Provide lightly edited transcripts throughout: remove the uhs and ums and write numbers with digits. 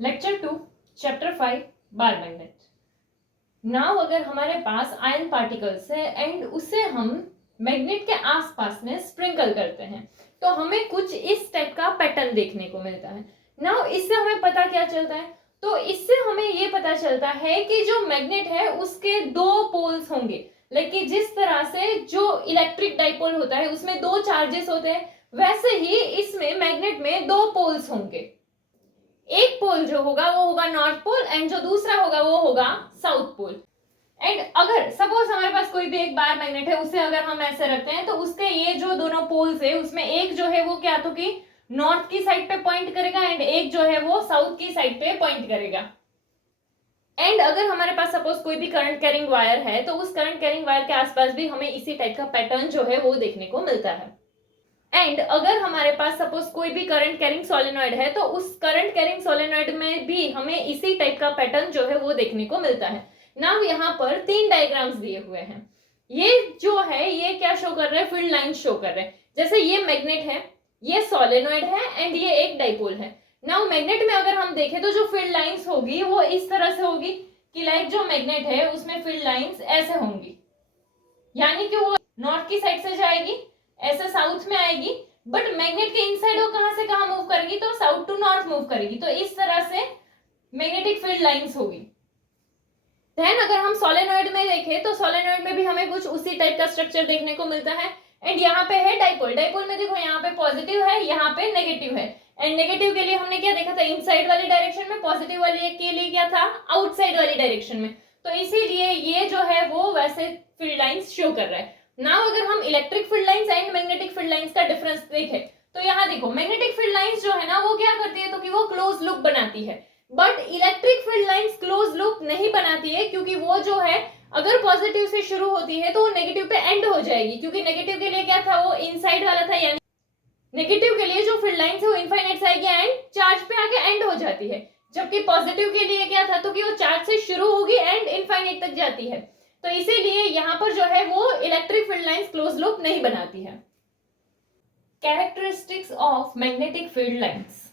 Lecture 2 chapter 5 bar magnet. Now अगर हमारे पास ion particles है एंड उसे हम मैग्नेट के आसपास में स्प्रिंकल करते हैं तो हमें कुछ इस टाइप का पैटर्न देखने को मिलता है। नाउ इससे हमें पता क्या चलता है, तो इससे हमें ये पता चलता है कि जो मैग्नेट है उसके दो पोल्स होंगे। लेकिन जिस तरह से जो इलेक्ट्रिक डाइपोल होता है उसमें दो चार्जेस होते हैं, वैसे ही इसमें मैग्नेट में दो पोल्स होंगे। एक पोल जो होगा वो होगा नॉर्थ पोल एंड जो दूसरा होगा वो होगा साउथ पोल। एंड अगर सपोज हमारे पास कोई भी एक बार मैग्नेट है, उसे अगर हम ऐसे रखते हैं तो उसके ये जो दोनों पोल्स है उसमें एक जो है वो क्या तो कि नॉर्थ की साइड पे पॉइंट करेगा एंड एक जो है वो साउथ की साइड पे पॉइंट करेगा। एंड अगर हमारे पास सपोज कोई भी करंट कैरिंग वायर है तो उस करंट कैरिंग वायर के आसपास भी हमें इसी टाइप का पैटर्न जो है वो देखने को मिलता है। एंड अगर हमारे पास सपोज कोई भी करंट कैरिंग सोलेनॉइड है तो उस करंट कैरिंग सोलेनॉइड में भी हमें इसी टाइप का पैटर्न जो है वो देखने को मिलता है। नाउ यहाँ पर तीन डायग्राम्स दिए हुए हैं। ये जो है ये क्या शो कर रहे हैं, फील्ड लाइन शो कर रहे हैं। जैसे ये मैग्नेट है, ये सोलेनॉइड है एंड ये एक डाइपोल है। नाउ मैग्नेट में अगर हम देखें तो जो फील्ड लाइंस होगी वो इस तरह से होगी कि लाइक जो मैग्नेट है उसमें फील्ड लाइंस ऐसे होंगी, यानी कि वो नॉर्थ की साइड से जाएगी, ऐसे साउथ में आएगी, बट मैग्नेट के इनसाइड वो कहां से कहां मूव करेगी तो साउथ टू नॉर्थ मूव करेगी। तो इस तरह से मैग्नेटिक फील्ड लाइंस होगी। देन अगर हम सोलेनॉइड में देखें तो सोलेनॉइड में भी हमें कुछ उसी टाइप का स्ट्रक्चर देखने को मिलता है। एंड यहाँ पे है डाइपोल। डाइपोल में देखो यहाँ पे पॉजिटिव है, यहाँ पे नेगेटिव है। एंड नेगेटिव के लिए हमने क्या देखा था, इनसाइड वाली डायरेक्शन में, पॉजिटिव वाली के लिए क्या था, आउटसाइड वाली डायरेक्शन में। तो इसीलिए ये जो है वो वैसे फील्ड लाइंस शो कर रहा है। नाउ अगर हम electric field lines and magnetic field lines का डिफरेंस देखें तो यहाँ देखो मैग्नेटिक फील्ड लाइंस जो है ना वो क्या करती है तो कि वो क्लोज लूप बनाती है, but electric field lines close loop नहीं बनाती है, क्योंकि वो जो है अगर पॉजिटिव से शुरू होती है तो वो नेगेटिव पे एंड हो जाएगी। क्योंकि नेगेटिव के लिए क्या था, वो इनसाइड वाला था, यानी नेगेटिव के लिए जो फील्ड लाइंस है वो इनफाइनाइट से आएगी एंड चार्ज पे आके एंड हो जाती है। जबकि पॉजिटिव के लिए क्या था तो कि वो चार्ज से शुरू होगी एंड इनफाइनाइट तक जाती है। तो इसीलिए यहाँ पर जो है वो electric field lines close loop नहीं बनाती है। Characteristics of magnetic field lines.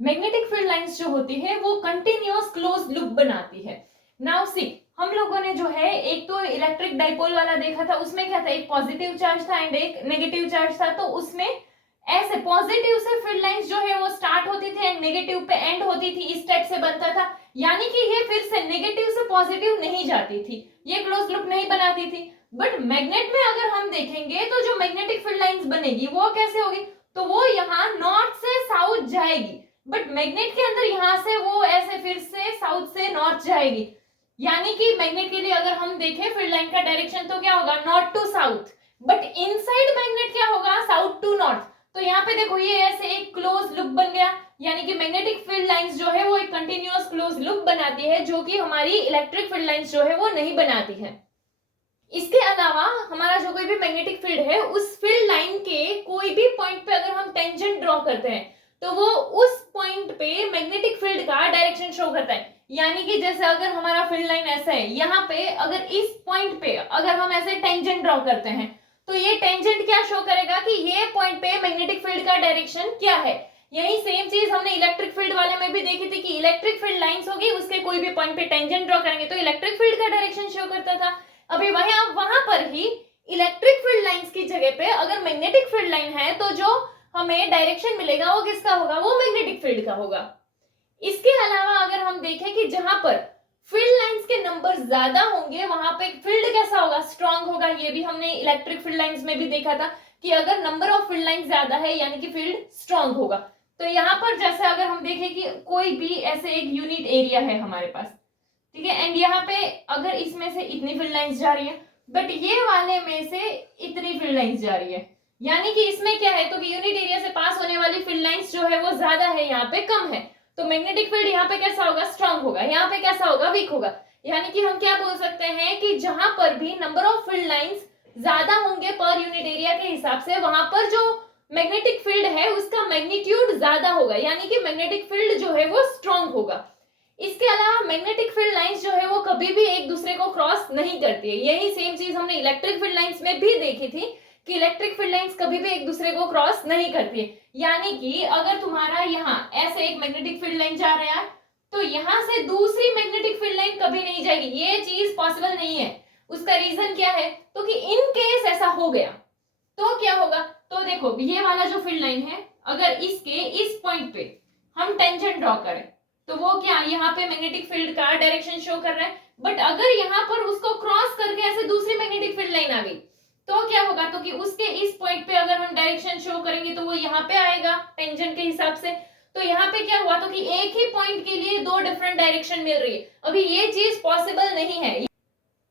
Magnetic field lines जो होती है वो कंटिन्यूअस क्लोज लूप बनाती है। नाउ सी, हम लोगों ने जो है एक तो इलेक्ट्रिक डाइपोल वाला देखा था, उसमें क्या था, एक पॉजिटिव चार्ज था एंड एक नेगेटिव चार्ज था। तो उसमें ऐसे पॉजिटिव से फील्ड लाइंस जो है वो स्टार्ट होती थी एंड नेगेटिव पे एंड होती थी, इस टाइप से बनता था। यानी कि ये फिर से नेगेटिव से पॉजिटिव नहीं जाती थी, ये क्लोज लूप नहीं बनाती थी। बट मैग्नेट में अगर हम देखेंगे तो जो मैग्नेटिक फील्ड लाइंस बनेगी वो कैसे होगी, तो वो यहाँ नॉर्थ से साउथ जाएगी, बट मैग्नेट के अंदर यहाँ से वो ऐसे फिर से साउथ से नॉर्थ जाएगी। यानी कि मैग्नेट के लिए अगर हम देखें फील्ड लाइन का डायरेक्शन तो क्या होगा, north to south, but inside magnet क्या होगा, साउथ टू नॉर्थ। तो यहाँ पे देखो ये ऐसे एक क्लोज लूप बन गया, यानी कि मैग्नेटिक फील्ड लाइंस जो है वो एक कंटिन्यूअस क्लोज लूप बनाती है, जो कि हमारी इलेक्ट्रिक फील्ड लाइंस जो है वो नहीं बनाती है। इसके अलावा हमारा जो कोई भी मैग्नेटिक फील्ड है उस फील्ड लाइन के कोई भी पॉइंट पे अगर हम टेंजेंट ड्रॉ करते हैं तो वो उस पॉइंट पे मैग्नेटिक फील्ड का डायरेक्शन शो करता है। यानी कि जैसे अगर हमारा फील्ड लाइन ऐसा है, यहाँ पे अगर इस पॉइंट पे अगर हम ऐसे टेंजेंट ड्रॉ करते हैं तो ये टेंजेंट क्या शो करेगा कि ये पॉइंट पे मैग्नेटिक फील्ड का डायरेक्शन क्या है। यही सेम चीज हमने इलेक्ट्रिक फील्ड वाले में भी देखी थी कि इलेक्ट्रिक फील्ड लाइंस होगी, उसके कोई भी पॉइंट पे टेंजेंट ड्रॉ करेंगे तो इलेक्ट्रिक फील्ड का डायरेक्शन शो करता था। अभी वहां पर ही इलेक्ट्रिक फील्ड लाइंस की जगह पे अगर मैग्नेटिक फील्ड लाइन है तो जो हमें डायरेक्शन मिलेगा वो किसका होगा, वो मैग्नेटिक फील्ड का होगा। इसके अलावा अगर हम देखें कि जहां पर फील्ड लाइंस के नंबर ज्यादा होंगे वहां पे फील्ड कैसा होगा, स्ट्रांग होगा। ये भी हमने इलेक्ट्रिक फील्ड लाइंस में भी देखा था कि अगर नंबर ऑफ फील्ड लाइंस ज्यादा है यानी कि फील्ड स्ट्रांग होगा। तो यहाँ पर जैसे अगर हम देखें कि कोई भी ऐसे एक यूनिट एरिया है हमारे पास, ठीक है, एंड यहाँ पे अगर इसमें से इतनी फील्ड लाइंस जा रही है बट ये वाले में से इतनी फील्ड लाइंस जा रही है, यानी कि इसमें क्या है तो कि यूनिट एरिया से पास होने वाली फील्ड लाइंस जो है वो ज्यादा है, यहाँ पे कम है। तो मैग्नेटिक फील्ड यहाँ पे कैसा होगा, स्ट्रांग होगा, यहाँ पे कैसा होगा, वीक होगा। यानी कि हम क्या बोल सकते हैं कि जहां पर भी नंबर ऑफ फील्ड लाइंस ज्यादा होंगे पर यूनिट एरिया के हिसाब से, वहां पर जो मैग्नेटिक फील्ड है उसका मैग्नीट्यूड ज्यादा होगा, यानी कि मैग्नेटिक फील्ड जो है वो स्ट्रांग होगा। इसके अलावा मैग्नेटिक फील्ड लाइंस जो है वो कभी भी एक दूसरे को क्रॉस नहीं करती है। यही सेम चीज हमने इलेक्ट्रिक फील्ड लाइंस में भी देखी थी कि इलेक्ट्रिक फील्ड लाइंस कभी भी एक दूसरे को क्रॉस नहीं करती है। यानी कि अगर तुम्हारा यहाँ ऐसे एक मैग्नेटिक फील्ड लाइन जा रहा है यहां से दूसरी मैग्नेटिक फील्ड लाइन कभी नहीं जाएगी, ये चीज पॉसिबल नहीं है। उसका रीजन क्या है, तो कि इन केस ऐसा हो गया तो क्या होगा, तो देखो ये वाला जो फील्ड लाइन है, अगर इसके इस पॉइंट पे हम टेंजेंट ड्रॉ करें तो वो क्या यहाँ पे मैग्नेटिक फील्ड का डायरेक्शन शो कर रहा है, बट अगर यहाँ पर उसको क्रॉस करके ऐसे दूसरी मैग्नेटिक फील्ड लाइन आ गई तो क्या होगा, तो कि उसके इस पॉइंट पे अगर हम डायरेक्शन शो करेंगे तो वो यहाँ पे आएगा टेंजेंट के हिसाब से। तो यहाँ पे क्या हुआ, तो कि एक ही पॉइंट के लिए दो डिफरेंट डायरेक्शन मिल रही है। अभी ये चीज पॉसिबल नहीं है,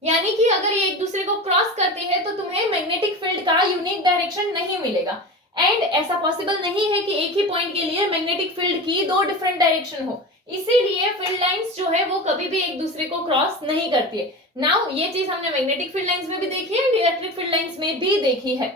यानी कि अगर ये एक दूसरे को क्रॉस करते हैं तो तुम्हें मैग्नेटिक फील्ड का यूनिक डायरेक्शन नहीं मिलेगा। एंड ऐसा पॉसिबल नहीं है कि एक ही पॉइंट के लिए मैग्नेटिक फील्ड की दो डिफरेंट डायरेक्शन हो, इसीलिए फील्ड लाइंस जो है वो कभी भी एक दूसरे को क्रॉस नहीं करती है। नाउ ये चीज हमने मैग्नेटिक फील्ड लाइंस में भी देखी है, इलेक्ट्रिक फील्ड लाइंस में भी देखी है।